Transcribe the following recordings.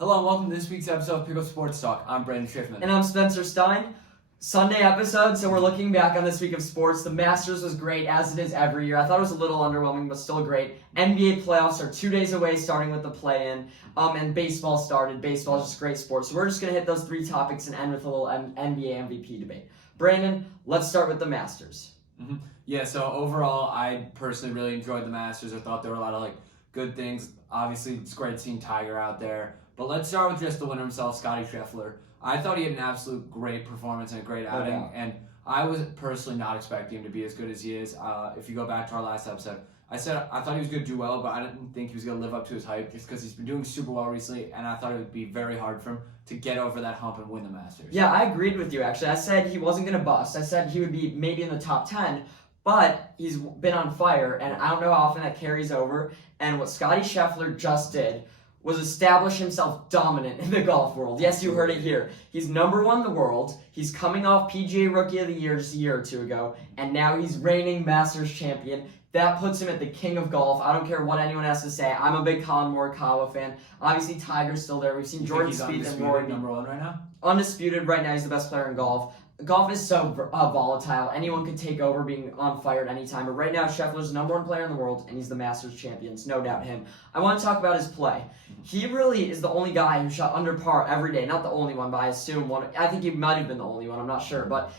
Hello and welcome to this week's episode of Pickle Sports Talk. I'm Brandon Schiffman. And I'm Spencer Stein. Sunday episode, so we're looking back on this week of sports. The Masters was great, as it is every year. I thought it was a little underwhelming, but still great. NBA playoffs are 2 days away, starting with the play-in. And baseball started. Baseball is just a great sport. So we're just going to hit those three topics and end with a little NBA MVP debate. Brandon, let's start with the Masters. Mm-hmm. Yeah, so overall, I personally really enjoyed the Masters. I thought there were a lot of good things. Obviously, it's great seeing Tiger out there. But let's start with just the winner himself, Scottie Scheffler. I thought he had an absolute great performance and a great outing, and I was personally not expecting him to be as good as he is. If you go back to our last episode, I said I thought he was going to do well, but I didn't think he was going to live up to his hype just because he's been doing super well recently, and I thought it would be very hard for him to get over that hump and win the Masters. Yeah, I agreed with you, actually. I said he wasn't going to bust. I said he would be maybe in the top 10, but he's been on fire, and I don't know how often that carries over, and what Scottie Scheffler just did was establish himself dominant in the golf world. Yes, you heard it here. He's number one in the world. He's coming off PGA Rookie of the Year just a year or two ago, and now he's reigning Masters champion. That puts him at the king of golf. I don't care what anyone has to say. I'm a big Colin Morikawa fan. Obviously, Tiger's still there. We've seen Jordan Spieth and Rory. Number one right now? Undisputed right now. He's the best player in golf. Golf is so volatile. Anyone could take over being on fire at any time. But right now, Scheffler's the number one player in the world, and he's the Masters champion. It's no doubt him. I want to talk about his play. He really is the only guy who shot under par every day. Not the only one, but I assume one. I think he might have been the only one. I'm not sure. But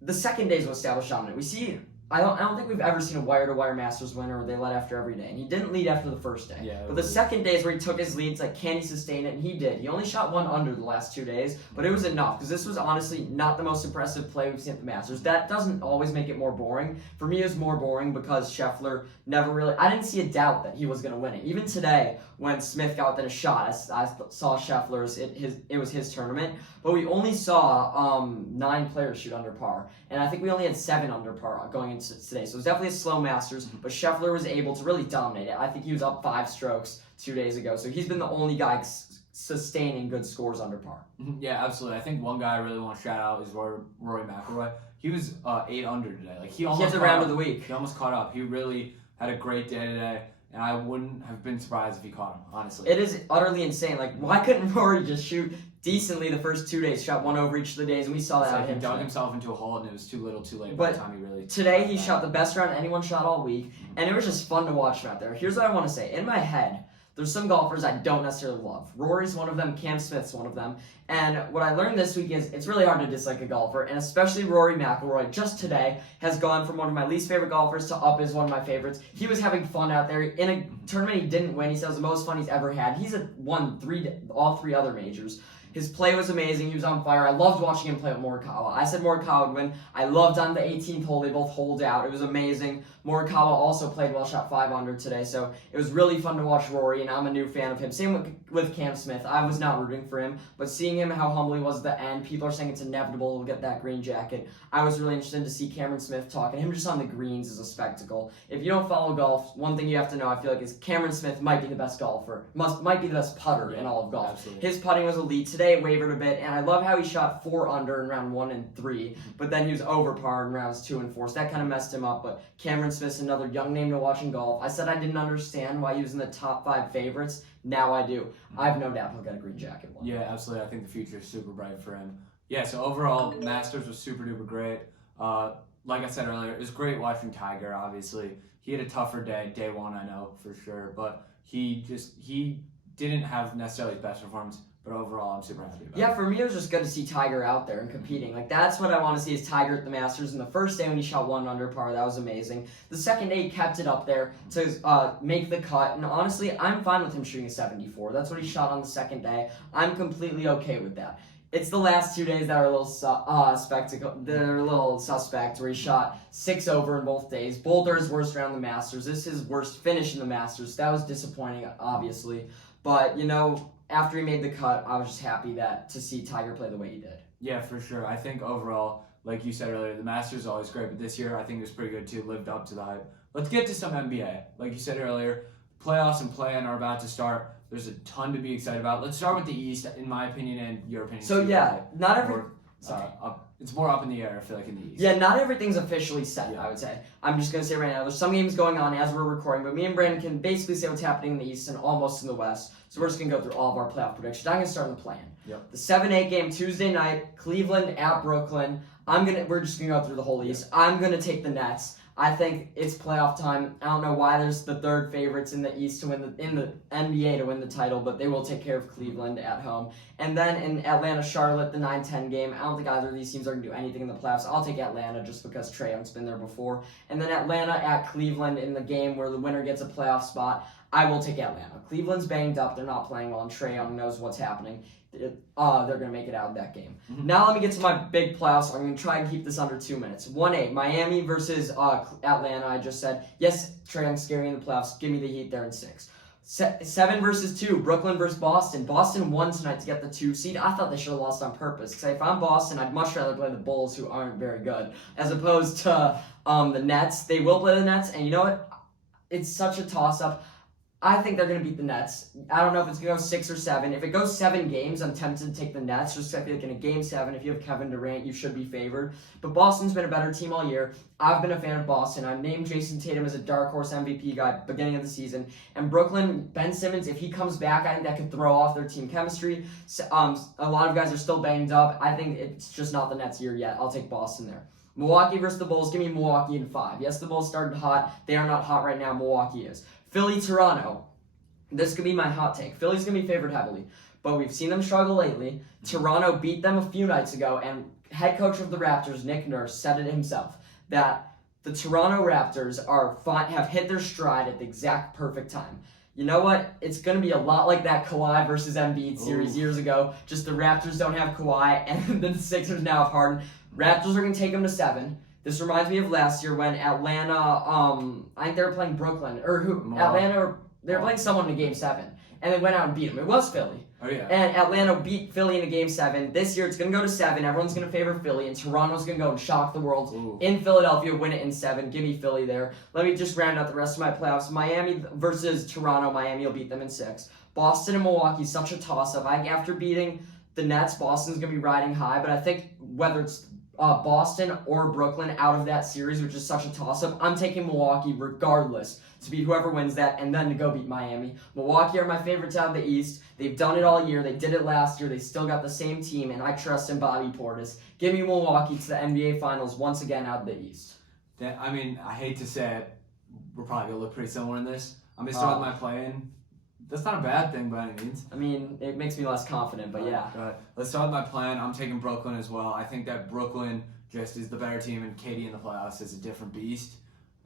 the second day is what established dominant. We see. I don't think we've ever seen a wire-to-wire Masters winner where they led after every day. And he didn't lead after the first day. Yeah, but the second day is where he took his leads, can he sustain it? And he did. He only shot one under the last 2 days, but it was enough because this was honestly not the most impressive play we've seen at the Masters. That doesn't always make it more boring. For me, it was more boring because Scheffler never really... I didn't see a doubt that he was going to win it. Even today, when Smith got within a shot, I saw Scheffler's. It was his tournament. But we only saw 9 players shoot under par. And I think we only had 7 under par going into today. So it was definitely a slow Masters, but Scheffler was able to really dominate it. I think he was up 5 strokes 2 days ago. So he's been the only guy sustaining good scores under par. Yeah, absolutely. I think one guy I really want to shout out is Rory Mcilroy. He was 8 under today. He had the round of the week. He almost caught up. He really had a great day today. And I wouldn't have been surprised if he caught him, honestly. It is utterly insane. Why couldn't Rory just shoot decently the first 2 days? Shot one over each of the days, and we saw that. He dug himself into a hole, and it was too little, too late. But by the time he really today, he shot the best round anyone shot all week, and it was just fun to watch him out there. Here's what I want to say. In my head, there's some golfers I don't necessarily love. Rory's one of them. Cam Smith's one of them. And what I learned this week is it's really hard to dislike a golfer, and especially Rory Mcilroy just today has gone from one of my least favorite golfers to up as one of my favorites. He was having fun out there. In a tournament he didn't win, he said it was the most fun he's ever had. He's won all 3 other majors. His play was amazing. He was on fire. I loved watching him play with Morikawa. I said Morikawa would win. I loved on the 18th hole. They both holed out. It was amazing. Morikawa also played well, shot 5 under today. So it was really fun to watch Rory, and I'm a new fan of him. Same with Cam Smith. I was not rooting for him, but seeing him how humble he was at the end, people are saying it's inevitable he'll get that green jacket. I was really interested to see Cameron Smith talking. Him just on the greens is a spectacle. If you don't follow golf, one thing you have to know, I feel is Cameron Smith might be the best golfer, might be the best putter in all of golf. Absolutely. His putting was elite. Today it wavered a bit, and I love how he shot 4 under in round 1 and 3, but then he was over par in rounds 2 and 4, so that kind of messed him up. But Cameron Smith's another young name to watch in golf. I said I didn't understand why he was in the top 5 favorites. Now I do. I have no doubt he'll get a green jacket one. Yeah, absolutely. I think the future is super bright for him. Yeah, so overall, Masters was super duper great. Like I said earlier, it was great watching Tiger, obviously. He had a tougher day 1, I know, for sure. But he didn't have necessarily his best performance. But overall, I'm super happy about it. Yeah, for me, it was just good to see Tiger out there and competing. That's what I want to see is Tiger at the Masters. And the first day when he shot 1 under par, that was amazing. The second day, he kept it up there to make the cut. And honestly, I'm fine with him shooting a 74. That's what he shot on the second day. I'm completely okay with that. It's the last 2 days that are a little they're a little suspect, where he shot 6 over in both days. Both are his worst round in the Masters. This is his worst finish in the Masters. That was disappointing, obviously. But, after he made the cut, I was just happy to see Tiger play the way he did. Yeah, for sure. I think overall, like you said earlier, the Masters is always great, but this year I think it was pretty good too, lived up to the hype. Let's get to some NBA. Like you said earlier, playoffs and play-in are about to start. There's a ton to be excited about. Let's start with the East, in my opinion, and your opinion. So, yeah, It's more up in the air, I feel like, in the East. Yeah, not everything's officially set, Yeah. I would say. I'm just going to say right now, there's some games going on as we're recording, but me and Brandon can basically say what's happening in the East and almost in the West. So we're just going to go through all of our playoff predictions. I'm going to start in the play-in. Yep. The 7-8 game Tuesday night, Cleveland at Brooklyn. We're just going to go through the whole East. I'm going to take the Nets. I think it's playoff time. I don't know why there's the third favorites in the East to win in the NBA to win the title, but they will take care of Cleveland at home. And then in Atlanta, Charlotte, the 9-10 game. I don't think either of these teams are going to do anything in the playoffs. I'll take Atlanta just because Trae Young's been there before. And then Atlanta at Cleveland in the game where the winner gets a playoff spot. I will take Atlanta. Cleveland's banged up. They're not playing well, and Trae Young knows what's happening. They're going to make it out of that game. Mm-hmm. Now let me get to my big playoffs. I'm going to try and keep this under 2 minutes. 1-8, Miami versus Atlanta. I just said, yes, Trae Young's scary in the playoffs. Give me the Heat there in 6. 7 versus 2, Brooklyn versus Boston. Boston won tonight to get the 2 seed. I thought they should have lost on purpose. Because if I'm Boston, I'd much rather play the Bulls, who aren't very good, as opposed to the Nets. They will play the Nets, and you know what? It's such a toss-up. I think they're going to beat the Nets. I don't know if it's going to go 6 or 7. If it goes 7 games, I'm tempted to take the Nets. Just I feel like in a game 7, if you have Kevin Durant, you should be favored. But Boston's been a better team all year. I've been a fan of Boston. I've named Jason Tatum as a dark horse MVP guy beginning of the season. And Brooklyn, Ben Simmons, if he comes back, I think that could throw off their team chemistry. A lot of guys are still banged up. I think it's just not the Nets' year yet. I'll take Boston there. Milwaukee versus the Bulls. Give me Milwaukee in 5. Yes, the Bulls started hot. They are not hot right now. Milwaukee is. Philly, Toronto. This could be my hot take. Philly's going to be favored heavily, but we've seen them struggle lately. Toronto beat them a few nights ago, and head coach of the Raptors, Nick Nurse, said it himself, that the Toronto Raptors have hit their stride at the exact perfect time. You know what? It's going to be a lot like that Kawhi versus Embiid series years ago. Just the Raptors don't have Kawhi, and the Sixers now have Harden. Raptors are going to take them to 7. This reminds me of last year when Atlanta, I think they were playing Brooklyn, or who? Atlanta. They were playing someone in Game 7, and they went out and beat them. It was Philly. Oh, yeah. And Atlanta beat Philly in a Game 7. This year, it's going to go to 7. Everyone's going to favor Philly, and Toronto's going to go and shock the world in Philadelphia, win it in 7. Give me Philly there. Let me just round out the rest of my playoffs. Miami versus Toronto. Miami will beat them in 6. Boston and Milwaukee, such a toss-up. After beating the Nets, Boston's going to be riding high, but I think whether it's Boston or Brooklyn out of that series, which is such a toss-up, I'm taking Milwaukee regardless to beat whoever wins that and then to go beat Miami. Milwaukee are my favorites out of the East. They've done it all year. They did it last year. They still got the same team, and I trust in Bobby Portis. Give me Milwaukee to the NBA Finals once again out of the East. I mean, I hate to say it. We're probably going to look pretty similar in this. I'm going to start with my play-in. That's not a bad thing by any means. I mean, it makes me less confident, but yeah. Let's start with my plan. I'm taking Brooklyn as well. I think that Brooklyn just is the better team, and KD in the playoffs is a different beast.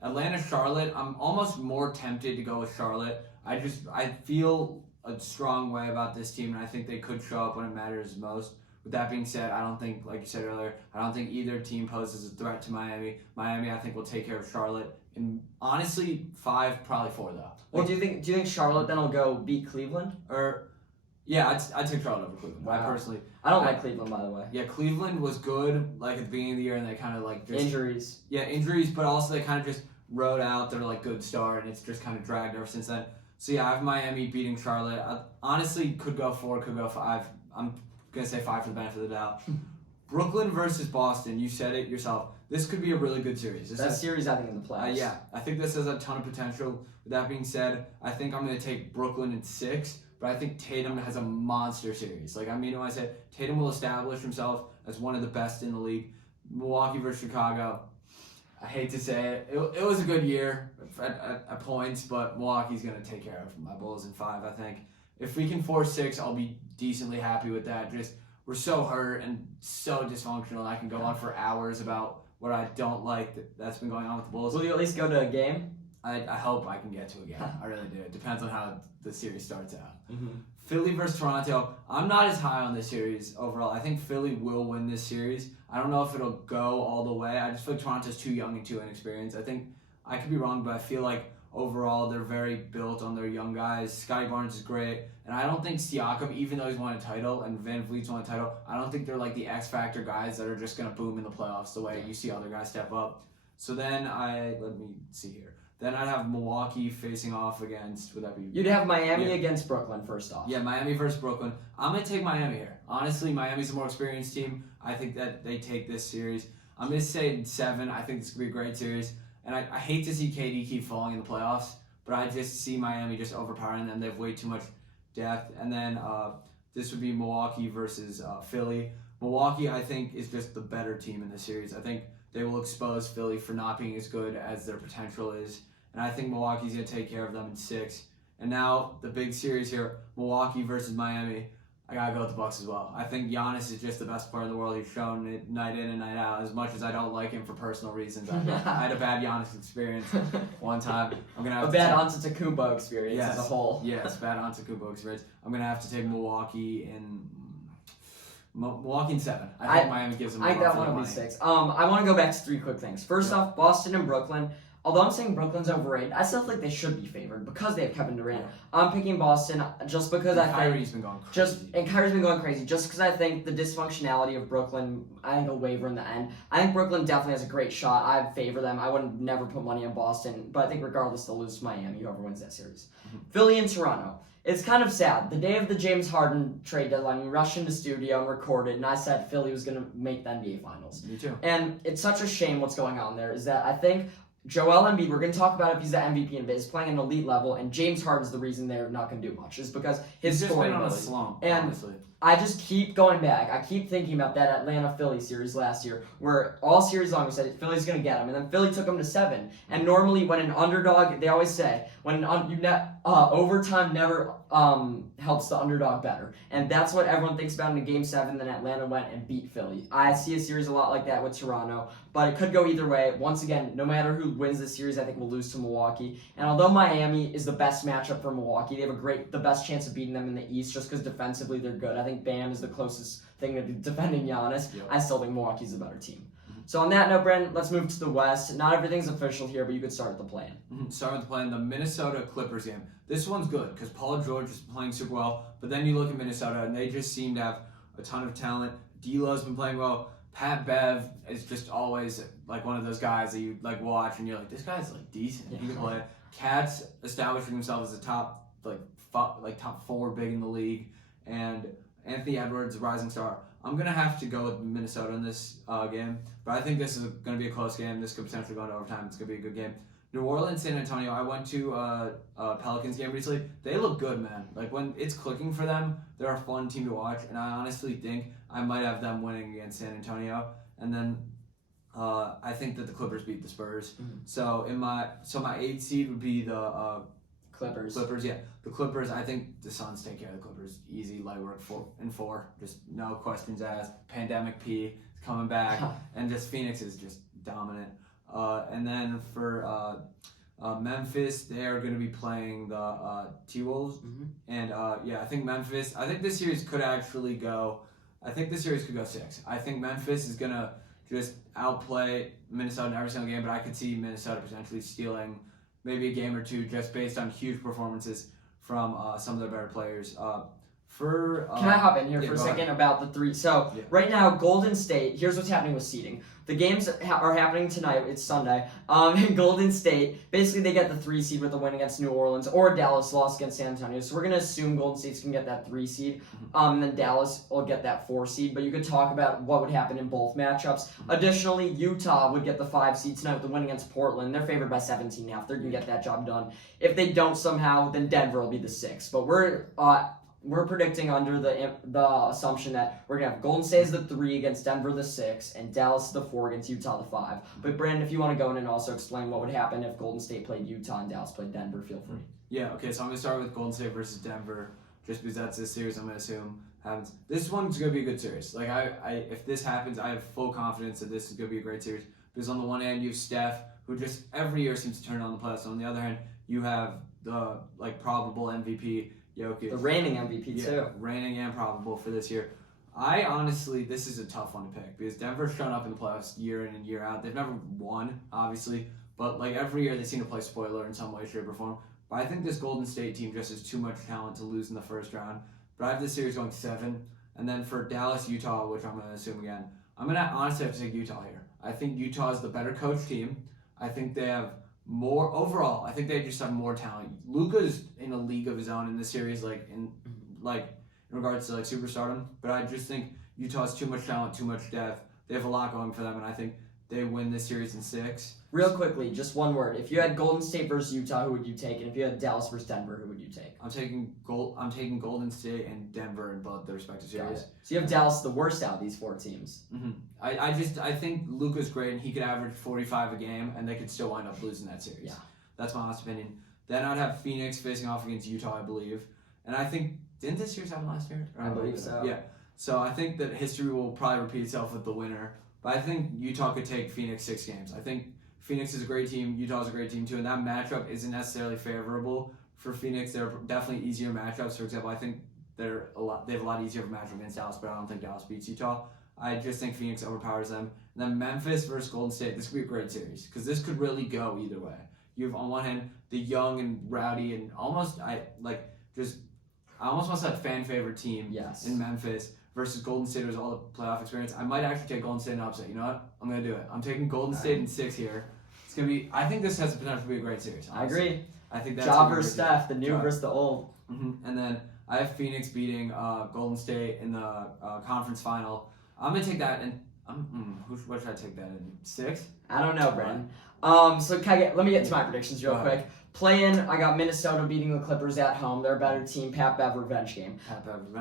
Atlanta, Charlotte, I'm almost more tempted to go with Charlotte. I feel a strong way about this team, and I think they could show up when it matters most. With that being said, I don't think, like you said earlier, I don't think either team poses a threat to Miami. Miami, I think, will take care of Charlotte. And honestly, 5, probably 4, though. Well, do you think Charlotte then will go beat Cleveland? Yeah, I'd take Charlotte over Cleveland. Wow. I don't like Cleveland, by the way. Yeah, Cleveland was good, like, at the beginning of the year, and they kind of, like, just... Injuries. Yeah, injuries, but also they kind of just rode out their, like, good start, and it's just kind of dragged ever since then. So, yeah, I have Miami beating Charlotte. I honestly could go 4, could go 5. I'm going to say 5 for the benefit of the doubt. Brooklyn versus Boston. You said it yourself. This could be a really good series. That series, I think, in the playoffs. Yeah, I think this has a ton of potential. With that being said, I think I'm going to take Brooklyn in 6, but I think Tatum has a monster series. Like, I mean, when I said Tatum will establish himself as one of the best in the league. Milwaukee versus Chicago. I hate to say it. It was a good year at points, but Milwaukee's going to take care of my Bulls in 5, I think. If we can force 6, I'll be decently happy with that. Just, we're so hurt and so dysfunctional. I can go on for hours about what I don't like that's been going on with the Bulls. Will you at least go to a game? I hope I can get to a game. I really do. It depends on how the series starts out. Mm-hmm. Philly versus Toronto. I'm not as high on this series overall. I think Philly will win this series. I don't know if it'll go all the way. I just feel like Toronto's too young and too inexperienced. I think I could be wrong, but I feel like overall they're very built on their young guys. Scotty Barnes is great. And I don't think Siakam, even though he's won a title, and Van Vliet's won a title, I don't think they're like the X-Factor guys that are just going to boom in the playoffs the way you see other guys step up. So then let me see here. Then I'd have Milwaukee facing off against, would that be? You'd have Miami against Brooklyn first off. Yeah, Miami versus Brooklyn. I'm going to take Miami here. Honestly, Miami's a more experienced team. I think that they take this series. I'm going to say 7. I think this could be a great series. And I hate to see KD keep falling in the playoffs, but I just see Miami just overpowering them. They have way too much depth. And then this would be Milwaukee versus Philly. Milwaukee, I think, is just the better team in this series. I think they will expose Philly for not being as good as their potential is. And I think Milwaukee's going to take care of them in 6. And now the big series here, Milwaukee versus Miami. I got to go with the Bucks as well. I think Giannis is just the best player in the world. He's shown it night in and night out. As much as I don't like him for personal reasons. I had a bad Giannis experience one time. I'm gonna have a bad Antetokounmpo experience as a whole. Yes, bad Antetokounmpo experience. I'm going to have to take Milwaukee in 7. I think Miami gives them. I think that one will be 6. I want to go back to 3 quick things. First off, Boston and Brooklyn. Although I'm saying Brooklyn's overrated, I still think they should be favored because they have Kevin Durant. I'm picking Boston just because I think Kyrie's been going crazy. Kyrie's been going crazy. Just because I think the dysfunctionality of Brooklyn, I think will waver in the end. I think Brooklyn definitely has a great shot. I favor them. I would never put money on Boston, but I think regardless they'll lose to Miami, whoever wins that series. Philly and Toronto. It's kind of sad. The day of the James Harden trade deadline, we rushed into studio and recorded, and I said Philly was going to make the NBA Finals. Me too. And it's such a shame what's going on there is that I think Joel Embiid, we're going to talk about if he's the MVP and is playing at an elite level, and James Harden's the reason they're not going to do much. Is because his scoring ability. He's just been on a slump, and honestly. I just keep going back. I keep thinking about that Atlanta-Philly series last year, where all series long we said Philly's going to get him, and then Philly took him to 7. And normally when an underdog, they always say, when overtime never helps the underdog better. And that's what everyone thinks about in a Game 7, then Atlanta went and beat Philly. I see a series a lot like that with Toronto, but it could go either way. Once again, no matter who wins this series, I think we'll lose to Milwaukee. And although Miami is the best matchup for Milwaukee, they have the best chance of beating them in the East just because defensively they're good. I think Bam is the closest thing to defending Giannis. Yep. I still think Milwaukee's the better team. So on that note, Brandon, let's move to the West. Not everything's official here, but you could start with the plan. Start with the plan. The Minnesota Clippers game. This one's good because Paul George is playing super well, but then you look at Minnesota and they just seem to have a ton of talent. D'Lo's been playing well. Pat Bev is just always like one of those guys that you like watch and you're like, this guy's like decent. He can play. Cat's establishing himself as a top top 4 big in the league, and Anthony Edwards, rising star. I'm going to have to go with Minnesota in this game, but I think this is going to be a close game. This could potentially go into overtime. It's going to be a good game. New Orleans, San Antonio. I went to a Pelicans game recently. They look good, man. Like, when it's clicking for them, they're a fun team to watch, and I honestly think I might have them winning against San Antonio. And then I think that the Clippers beat the Spurs. So my 8th seed would be the Clippers, yeah. The Clippers, I think the Suns take care of the Clippers. Easy, light work, 4-4. Just no questions asked. Pandemic P is coming back. And just Phoenix is just dominant. And then for Memphis, they are going to be playing the T-Wolves. And I think Memphis, I think this series could actually go, 6. I think Memphis is going to just outplay Minnesota in every single game, but I could see Minnesota potentially stealing maybe a game or two just based on huge performances from some of their better players. Can I hop in here for a second about the 3? So right now, Golden State, here's what's happening with seeding. The games are happening tonight. It's Sunday. In Golden State, basically they get the 3 seed with a win against New Orleans, or Dallas lost against San Antonio. So we're going to assume Golden State's going to get that 3 seed, and then Dallas will get that 4 seed. But you could talk about what would happen in both matchups. Additionally, Utah would get the 5 seed tonight with the win against Portland. They're favored by 17 now. They're going to get that job done. If they don't somehow, then Denver will be the 6. But we're predicting under the assumption that we're going to have Golden State as the 3 against Denver the 6, and Dallas the 4 against Utah the 5. But Brandon, if you want to go in and also explain what would happen if Golden State played Utah and Dallas played Denver, feel free. Yeah, okay, so I'm going to start with Golden State versus Denver, just because that's this series I'm going to assume happens. This one's going to be a good series. Like, if this happens, I have full confidence that this is going to be a great series. Because on the one hand, you have Steph, who just every year seems to turn on the playoffs. On the other hand, you have the probable MVP, Jokic. The reigning MVP too. Reigning and probable for this year. I honestly, this is a tough one to pick because Denver's shown up in the playoffs year in and year out. They've never won, obviously, but like every year they seem to play spoiler in some way, shape, or form. But I think this Golden State team just has too much talent to lose in the first round. But I have this series going 7, and then for Dallas, Utah, which I'm going to assume again, I'm going to honestly have to take Utah here. I think Utah is the better coach team. I think they have more overall. I think they just have more talent. Luka's in a league of his own in this series, in regards to superstardom. But I just think Utah has too much talent, too much depth. They have a lot going for them, and I think they win this series in 6. Real quickly, just one word. If you had Golden State versus Utah, who would you take? And if you had Dallas versus Denver, who would you take? I'm taking Golden State and Denver in both their respective series. So you have Dallas the worst out of these 4 teams. Mm-hmm. I think Luka's great, and he could average 45 a game, and they could still wind up losing that series. Yeah. That's my honest opinion. Then I'd have Phoenix facing off against Utah, I believe. And I think, didn't this series happen last year? I believe so. Yeah. So I think that history will probably repeat itself with the winner. But I think Utah could take Phoenix 6 games. I think Phoenix is a great team. Utah's a great team too. And that matchup isn't necessarily favorable for Phoenix. They're definitely easier matchups. For example, I think they have a lot easier of a matchup against Dallas, but I don't think Dallas beats Utah. I just think Phoenix overpowers them. And then Memphis versus Golden State. This could be a great series because this could really go either way. You have on one hand the young and rowdy and almost want to say fan favorite team in Memphis versus Golden State with all the playoff experience. I might actually take Golden State in upset. You know what? I'm gonna do it. I'm taking Golden State in 6 here. It's gonna be. I think this has the potential to be a great series. Honestly. I agree. I think that's Ja versus Steph, the new versus the old. Mm-hmm. And then I have Phoenix beating Golden State in the conference final. I'm gonna take that in. What should I take that in? 6? I don't know, Brandon. So let me get to my predictions real quick. Play-in, I got Minnesota beating the Clippers at home. They're a better team. Pat Bev revenge game.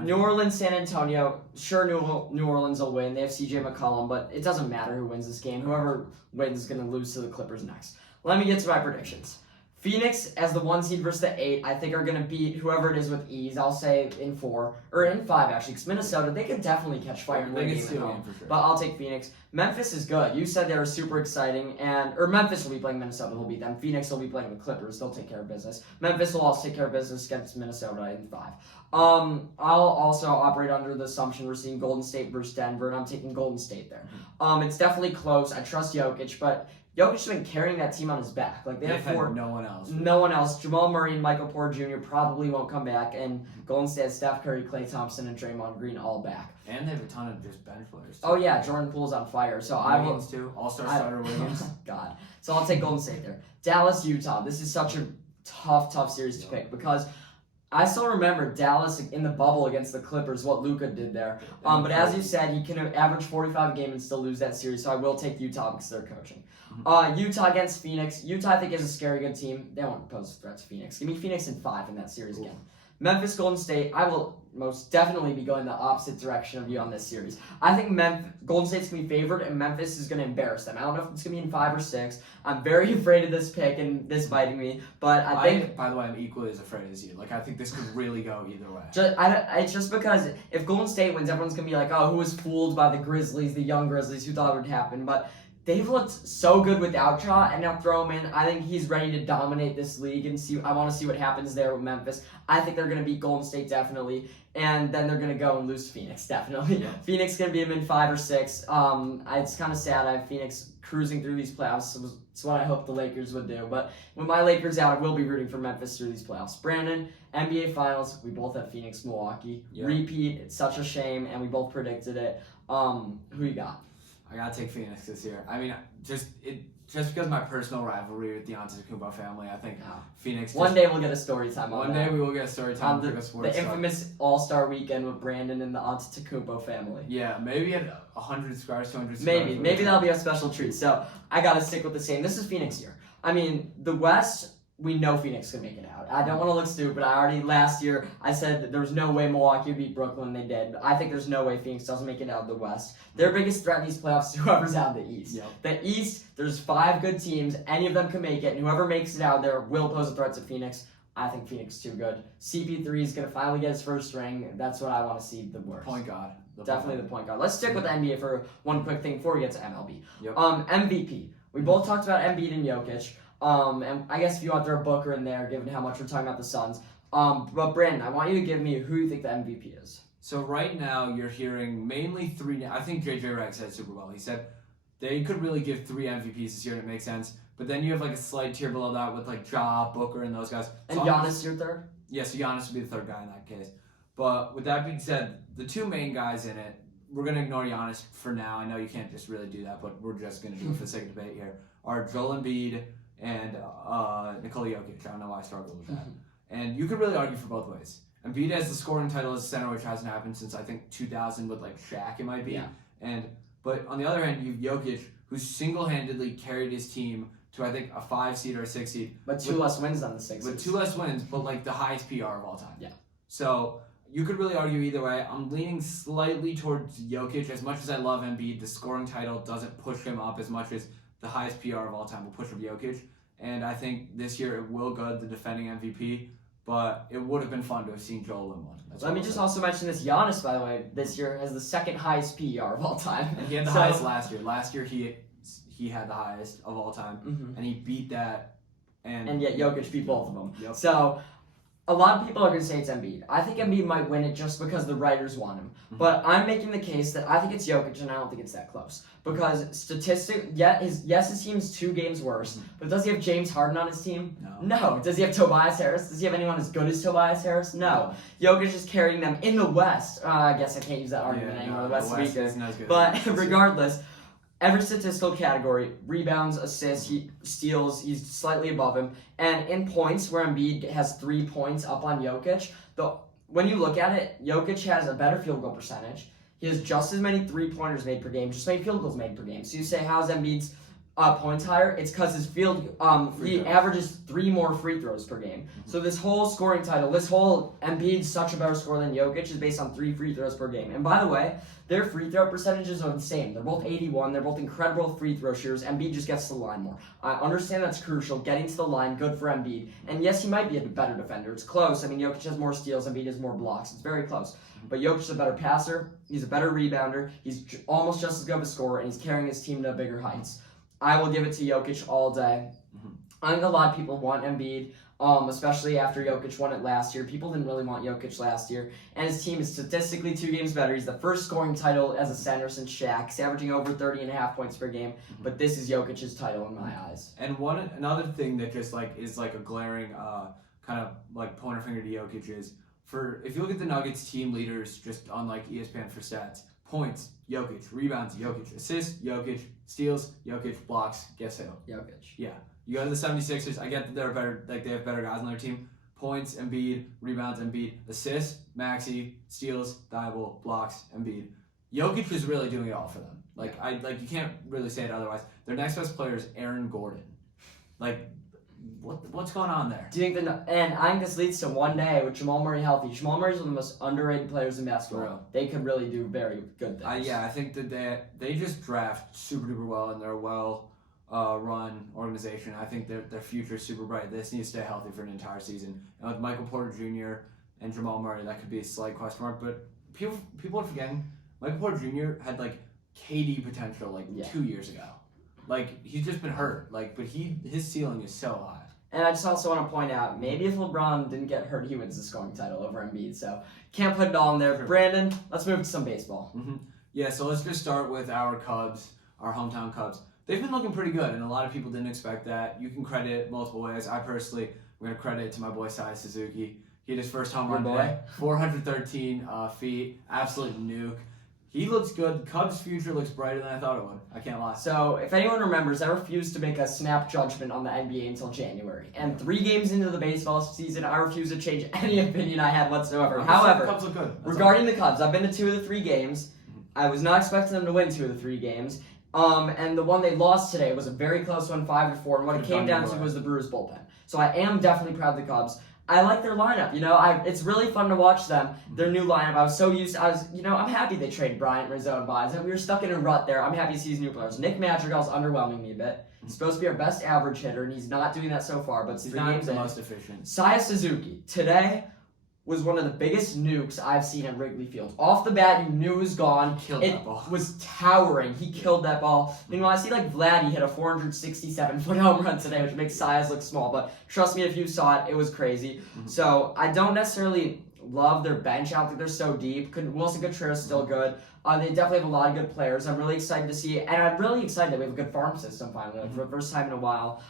New Orleans, San Antonio. Sure, New Orleans will win. They have CJ McCollum, but it doesn't matter who wins this game. Whoever wins is going to lose to the Clippers next. Let me get to my predictions. Phoenix as the 1 seed versus the 8, I think are going to beat whoever it is with ease. I'll say in 4, or in 5 actually, because Minnesota, they can definitely catch fire in the game at home. For sure. But I'll take Phoenix. Memphis is good. You said they were super exciting, or Memphis will be playing Minnesota. They'll beat them. Phoenix will be playing the Clippers. They'll take care of business. Memphis will also take care of business against Minnesota in 5. I'll also operate under the assumption we're seeing Golden State versus Denver, and I'm taking Golden State there. It's definitely close. I trust Jokic, but Jokic has been carrying that team on his back. They have 4. No one else. No one else. Jamal Murray and Michael Porter Jr. probably won't come back, and Golden State has Steph Curry, Klay Thompson, and Draymond Green all back. And they have a ton of just bench players. Oh yeah, Jordan Poole's on fire. So Williams too. All-star starter Williams. God. So I'll take Golden State there. Dallas, Utah. This is such a tough series to pick because I still remember Dallas in the bubble against the Clippers, what Luka did there. But as you said, he can average 45 a game and still lose that series, so I will take Utah because they're coaching. Utah against Phoenix. Utah, I think, is a scary good team. They won't pose a threat to Phoenix. Give me Phoenix in 5 in that series again. Memphis, Golden State. I will most definitely be going the opposite direction of you on this series. I think Golden State's going to be favored, and Memphis is going to embarrass them. I don't know if it's going to be in 5 or 6. I'm very afraid of this pick and this biting me, but I think... By the way, I'm equally as afraid as you. I think this could really go either way. It's just because if Golden State wins, everyone's going to be like, oh, who was fooled by the Grizzlies, the young Grizzlies, who thought it would happen, but... They've looked so good without Ja, and now throw him in. I think he's ready to dominate this league, and I want to see what happens there with Memphis. I think they're going to beat Golden State definitely, and then they're going to go and lose to Phoenix definitely. Yeah. Phoenix going to beat them in 5 or 6. It's kind of sad. I have Phoenix cruising through these playoffs. It's what I hope the Lakers would do. But with my Lakers out, I will be rooting for Memphis through these playoffs. Brandon, NBA Finals. We both have Phoenix, Milwaukee. Yep. Repeat. It's such a shame, and we both predicted it. Who you got? I gotta take Phoenix this year. I mean, just because of my personal rivalry with the Antetokounmpo family, I think Phoenix. One day we'll get a story time on that. One day we will get a story time on the infamous All-Star Weekend with Brandon and the Antetokounmpo family. Yeah, maybe at 100 subscribers, 200 subscribers. Maybe that'll be a special treat. So I gotta stick with the same. This is Phoenix year. I mean, the West. We know Phoenix can make it out. I don't want to look stupid. Last year, I said that there was no way Milwaukee would beat Brooklyn. They did. I think there's no way Phoenix doesn't make it out of the West. Their biggest threat in these playoffs is whoever's out of the East. Yep. The East, there's 5 good teams. Any of them can make it, and whoever makes it out there will pose a threat to Phoenix. I think Phoenix is too good. CP3 is going to finally get his first ring. That's what I want to see the worst. Point guard. Definitely the point guard. Let's stick with the NBA for one quick thing before we get to MLB. Yep. MVP. We both talked about Embiid and Jokic. And I guess if you want to throw Booker in there, given how much we're talking about the Suns. But Brandon, I want you to give me who you think the MVP is. So right now, you're hearing mainly 3. I think JJ Redick said it super well. He said they could really give 3 MVPs this year, and it makes sense. But then you have a slight tier below that with Ja, Booker, and those guys. And Giannis, your third? Yes, so Giannis would be the 3rd guy in that case. But with that being said, the 2 main guys in it, we're going to ignore Giannis for now. I know you can't just really do that, but we're just going to do it for the sake of debate here, are Joel Embiid and Nikola Jokic. I don't know why I struggled with that. And you could really argue for both ways. Embiid has the scoring title as a center, which hasn't happened since I think 2000 with like Shaq, it might be. Yeah. But on the other hand, you have Jokic, who single-handedly carried his team to I think a 5 seed or a 6 seed. But two less wins than the Sixers. With 2 less wins, but like the highest PR of all time. Yeah. So you could really argue either way. I'm leaning slightly towards Jokic. As much as I love Embiid, the scoring title doesn't push him up as much as the highest PR of all time will push up Jokic. And I think this year it will go to the defending MVP. But it would have been fun to have seen Joel win one. Let me just also mention this. Giannis, by the way, this year has the second highest PR of all time. And he had the highest last year. Last year he had the highest of all time, and he beat that. And yet Jokic beat both of them. Yep. So a lot of people are going to say it's Embiid. I think Embiid might win it just because the writers want him. But I'm making the case that I think it's Jokic, and I don't think it's that close. Because his team's 2 games worse. But does he have James Harden on his team? No. Does he have Tobias Harris? Does he have anyone as good as Tobias Harris? No. Jokic is carrying them in the West. I guess I can't use that argument anymore. The West is weaker. But regardless, every statistical category, rebounds, assists, steals, he's slightly above him. And in points, where Embiid has 3 points up on Jokic, when you look at it, Jokic has a better field goal percentage. He has just as many 3-pointers made per game, just as many field goals made per game. So you say, how's Embiid's points higher? It's because his he averages 3 more free throws per game. So this whole scoring title, this whole Embiid's such a better scorer than Jokic is based on 3 free throws per game. And by the way, their free throw percentages are insane. They're both 81. They're both incredible free throw shooters. Embiid just gets to the line more. I understand that's crucial. Getting to the line, good for Embiid. And yes, he might be a better defender. It's close. I mean, Jokic has more steals. Embiid has more blocks. It's very close. But Jokic is a better passer. He's a better rebounder. He's almost just as good of a scorer, and he's carrying his team to bigger heights. I will give it to Jokic all day. I think a lot of people want Embiid, especially after Jokic won it last year. People didn't really want Jokic last year, and his team is statistically 2 games better. He's the first scoring title as a center since Shaq. He's averaging over 30.5 points per game, but this is Jokic's title in my eyes. And another thing that just is a glaring kind of like pointer finger to Jokic is, if you look at the Nuggets team leaders just on like ESPN for stats, points, Jokic, rebounds, Jokic, assists, Jokic, steals, Jokic, blocks, guess who? Jokic. Yeah. You go to the 76ers, I get that they're better, like they have better guys on their team. Points, Embiid, rebounds, Embiid, assists, Maxey, steals, Thibault, blocks, Embiid. Jokic is really doing it all for them. You can't really say it otherwise. Their next best player is Aaron Gordon. What's going on there? Do you think and I think this leads to one day with Jamal Murray healthy. Jamal Murray's one of the most underrated players in basketball. They could really do very good things. I think that they just draft super duper well, and they're a well run organization. I think their future is super bright. They just need to stay healthy for an entire season. And with Michael Porter Jr. and Jamal Murray, that could be a slight question mark. But people are forgetting Michael Porter Jr. had KD potential 2 years ago. He's just been hurt. But his ceiling is so high. And I just also want to point out, maybe if LeBron didn't get hurt, he wins the scoring title over Embiid. So can't put it all in there. Sure. Brandon, let's move to some baseball. Yeah, so let's just start with our Cubs, our hometown Cubs. They've been looking pretty good, and a lot of people didn't expect that. You can credit it multiple ways. I personally, I'm going to credit it to my boy Sai Suzuki. He had his first home run today, 413 feet, absolute nuke. He looks good. The Cubs' future looks brighter than I thought it would. I can't lie. So, if anyone remembers, I refused to make a snap judgment on the NBA until January. And 3 games into the baseball season, I refuse to change any opinion I had whatsoever. However, the Cubs look good. Regarding the Cubs, I've been to 2 of the 3 games. I was not expecting them to win 2 of the 3 games. And the one they lost today was a very close one, 5-4. And what it came down to was the Brewers bullpen. So I am definitely proud of the Cubs. I like their lineup, it's really fun to watch them. Their new lineup, I'm happy they traded Bryant, Rizzo, and Baez. We were stuck in a rut there. I'm happy to see these new players. Nick Madrigal's underwhelming me a bit. He's supposed to be our best average hitter, and he's not doing that so far, but he's not the most efficient. Sai Suzuki, today, was one of the biggest nukes I've seen at Wrigley Field. Off the bat, you knew it was gone. That ball. It was towering. He killed that ball. Meanwhile, I see Vladdy hit a 467-foot home run today, which makes Sai's look small. But trust me, if you saw it, it was crazy. So I don't necessarily love their bench. I don't think they're so deep. Wilson Contreras is still good. They definitely have a lot of good players. I'm really excited to see it. And I'm really excited that we have a good farm system finally, for the first time in a while.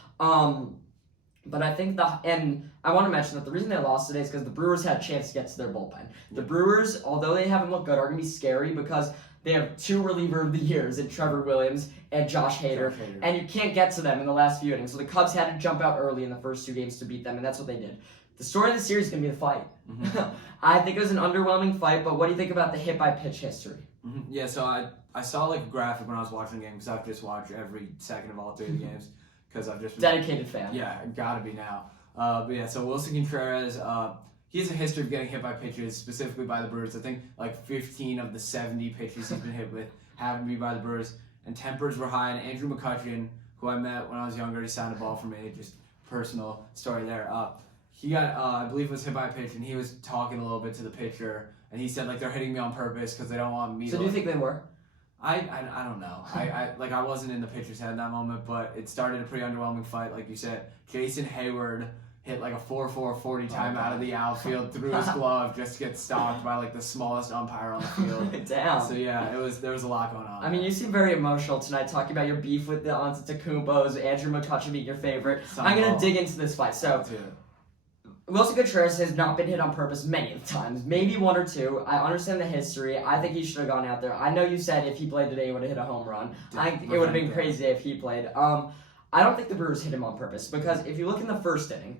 But I think and I want to mention that the reason they lost today is because the Brewers had a chance to get to their bullpen. The Brewers, although they haven't looked good, are going to be scary because they have 2 reliever of the years in Trevor Williams and Josh Hader, and you can't get to them in the last few innings. So the Cubs had to jump out early in the first 2 games to beat them, and that's what they did. The story of the series is going to be the fight. Mm-hmm. I think it was an underwhelming fight, but what do you think about the hit-by-pitch history? Mm-hmm. Yeah, so I saw like a graphic when I was watching the game because I've just watched every second of all 3 of the games because I've just been, dedicated fan. Yeah, gotta be now. But yeah, so Wilson Contreras, he has a history of getting hit by pitches, specifically by the Brewers. I think like 15 of the 70 pitches he's been hit with have to be by the Brewers. And tempers were high. And Andrew Mccutchen, who I met when I was younger, he signed a ball for me. Just personal story there. He got, I believe, was hit by a pitch, and he was talking a little bit to the pitcher, and he said like they're hitting me on purpose because they don't want me. So do you think they were? I don't know. I wasn't in the pitcher's head in that moment, but it started a pretty underwhelming fight, like you said. Jason Hayward hit like a 4-4 40 time out of the outfield through his glove just to get stopped by like the smallest umpire on the field. Damn. So yeah, there was a lot going on. I mean, you seem very emotional tonight talking about your beef with the Antetokounmpos, Andrew Mccutchen being your favorite. I'm gonna dig into this fight. So Wilson Contreras has not been hit on purpose many of the times, maybe 1 or 2. I understand the history. I think he should have gone out there. I know you said if he played today, he would have hit a home run. I think it would have been crazy if he played. I don't think the Brewers hit him on purpose because if you look in the first inning,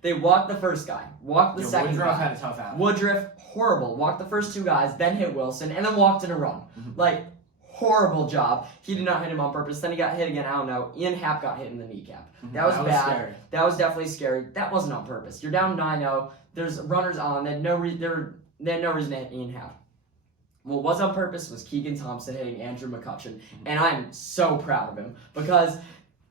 they walked the first guy, walked the second Woodruff guy. had a tough out. Woodruff, horrible. Walked the first 2 guys, then hit Wilson, and then walked in a run. Mm-hmm. Like, horrible job. He did not hit him on purpose. Then he got hit again. I don't know. Ian Happ got hit in the kneecap. That was bad. Scary. That was definitely scary. That wasn't on purpose. You're down 9-0. There's runners on. They had no reason to hit Ian Happ. What was on purpose was Keegan Thompson hitting Andrew Mccutchen, and I'm so proud of him because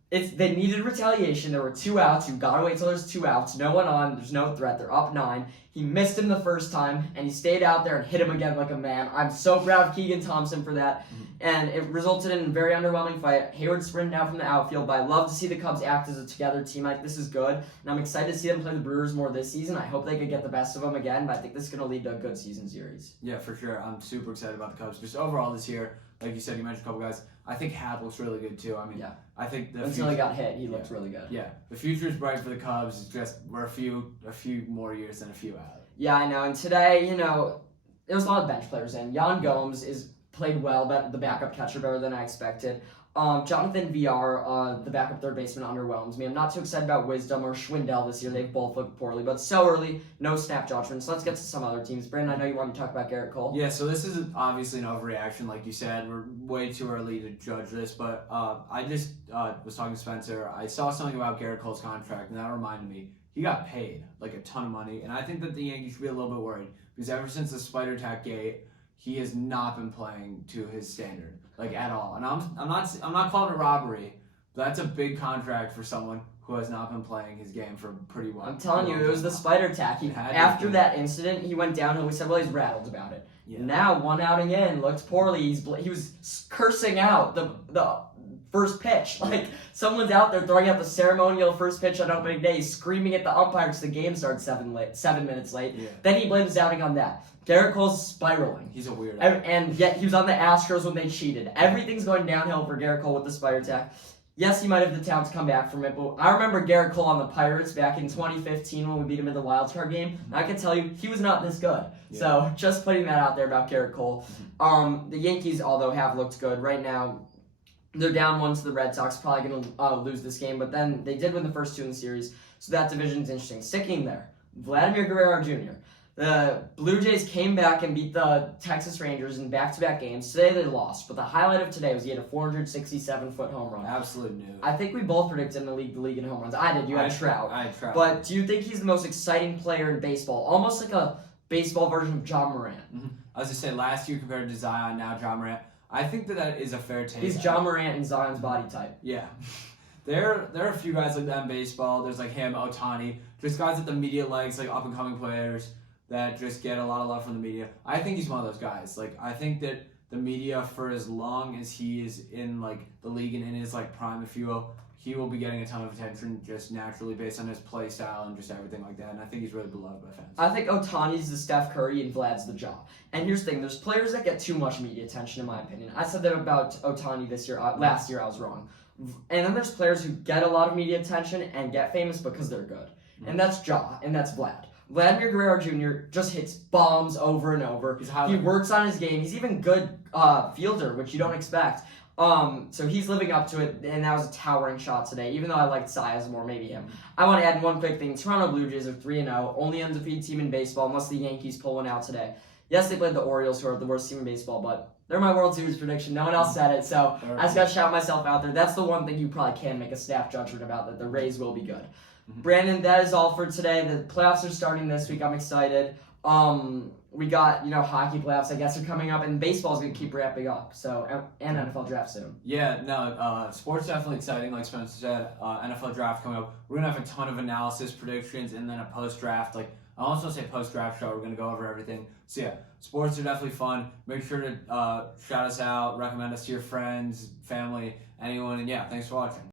they needed retaliation. There were 2 outs. You gotta wait till there's 2 outs. No one on. There's no threat. They're up 9. He missed him the first time, and he stayed out there and hit him again like a man. I'm so proud of Keegan Thompson for that. And it resulted in a very underwhelming fight. Hayward sprinted out from the outfield, but I love to see the Cubs act as a together team. This is good, and I'm excited to see them play the Brewers more this season. I hope they could get the best of them again, but I think this is going to lead to a good season series. Yeah, for sure. I'm super excited about the Cubs. Just overall this year, like you said, you mentioned a couple guys. I think Happ looks really good too. I mean, yeah. I think until he got hit, he looked really good. Yeah, the future is bright for the Cubs. It's just we're a few more years than a few out. Yeah, I know. And today, there was a lot of bench players in. Yan Gomes played well, but the backup catcher better than I expected. Jonathan VR, the backup third baseman, underwhelms me. I'm not too excited about Wisdom or Schwindel this year. They've both looked poorly, but so early, no snap judgment. So let's get to some other teams. Brandon, I know you want to talk about Garrett Cole. Yeah, so this is obviously an overreaction, like you said. We're way too early to judge this, but I just was talking to Spencer. I saw something about Garrett Cole's contract, and that reminded me. He got paid like a ton of money, and I think that the Yankees should be a little bit worried because ever since the Spider Tack gate, he has not been playing to his standard, like at all. And I'm not calling it robbery, but that's a big contract for someone who has not been playing his game for pretty well. I'm telling you, it was the Spider Tack. After that incident, he went downhill. We said, well, he's rattled about it. Yeah. Now, 1 outing in, looked poorly. He was cursing out the first pitch. Like, someone's out there throwing out the ceremonial first pitch on opening day, screaming at the umpire because the game started 7 minutes late. Yeah. Then he blames outing on that. Garrett Cole's spiraling. He's a weirdo. And yet he was on the Astros when they cheated. Everything's going downhill for Garrett Cole with the Spider Tack. Yes, he might have the talent to come back from it, but I remember Garrett Cole on the Pirates back in 2015 when we beat him in the wild card game. And I can tell you, he was not this good. Yeah. So just putting that out there about Garrett Cole. The Yankees, although, have looked good. Right now, they're down 1 to the Red Sox, probably going to lose this game, but then they did win the first 2 in the series, so that division's interesting. Sticking there, Vladimir Guerrero Jr. The Blue Jays came back and beat the Texas Rangers in back-to-back games. Today they lost, but the highlight of today was he had a 467-foot home run. Absolute news. I think we both predicted in the league in home runs. I did. You had Trout. I had Trout. But do you think he's the most exciting player in baseball? Almost like a baseball version of John Morant. Mm-hmm. I was going to say, last year compared to Zion, now John Morant. I think that is a fair take. He's John Morant in Zion's body type. Yeah. There are a few guys like that in baseball. There's like him, Ohtani. Just guys that the media likes, like up-and-coming players that just get a lot of love from the media. I think he's one of those guys. Like, I think that the media, for as long as he is in, like, the league and in his, like, prime, if you will, he will be getting a ton of attention just naturally based on his play style and just everything like that. And I think he's really beloved by fans. I think Ohtani's the Steph Curry and Vlad's the Ja. And here's the thing. There's players that get too much media attention, in my opinion. I said that about Ohtani this year. Last year, I was wrong. And then there's players who get a lot of media attention and get famous because they're good. And that's Ja, and that's Vlad. Vladimir Guerrero Jr. just hits bombs over and over. He works on his game. He's even good fielder, which you don't expect. So he's living up to it, and that was a towering shot today. Even though I liked Saez more, maybe him. I want to add one quick thing. Toronto Blue Jays are 3-0, only undefeated team in baseball, unless the Yankees pull one out today. Yes, they played the Orioles, who are the worst team in baseball, but they're my World Series prediction. No one else said it, so I just got to shout myself out there. That's the one thing you probably can make a snap judgment about, that the Rays will be good. Brandon, that is all for today. The playoffs are starting this week. I'm excited. We got, hockey playoffs, I guess, are coming up, and baseball's going to keep wrapping up, so, and NFL draft soon. Yeah, no, sports definitely exciting, like Spencer said. NFL draft coming up. We're going to have a ton of analysis, predictions, and then a post-draft, I also say post-draft show. We're going to go over everything. So, yeah, sports are definitely fun. Make sure to shout us out, recommend us to your friends, family, anyone, and yeah, thanks for watching.